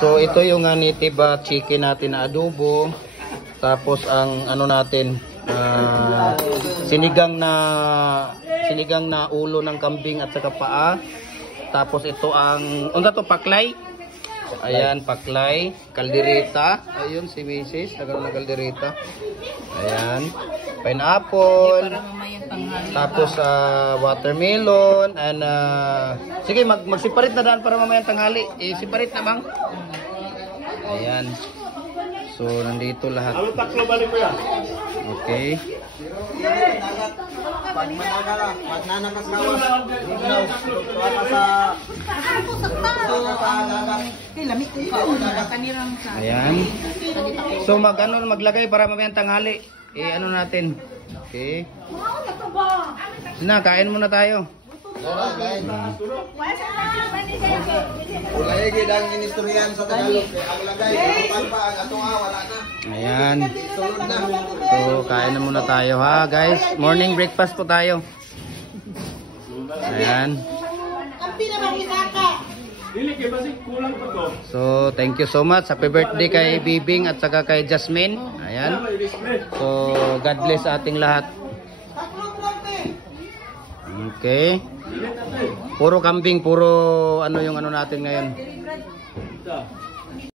So ito yung native chicken natin na adobo. Tapos ang ano natin sinigang na ulo ng kambing at saka paa. Tapos ito ang paklay. Ayan, paklay, kaldereta. Ayun si Mrs. Nagkaroon ng kaldereta. Ayan, pineapple. Tapos watermelon and sige magsiparit na daan para mamayang tanghali. Siparit na bang? Ayan. So nandito lahat. Okay. Ayan. So maglagay para mamayang tanghali. Ano natin? Okay. Na, kain muna tayo. Ayan. So, kain na muna tayo ha, guys. Morning breakfast po tayo. Ayan. So, thank you so much. Happy birthday kay Bibing at saka kay Jasmine. Ayan. So, God bless ating lahat. Okay. Puro kambing, puro ano yung ano natin ngayon.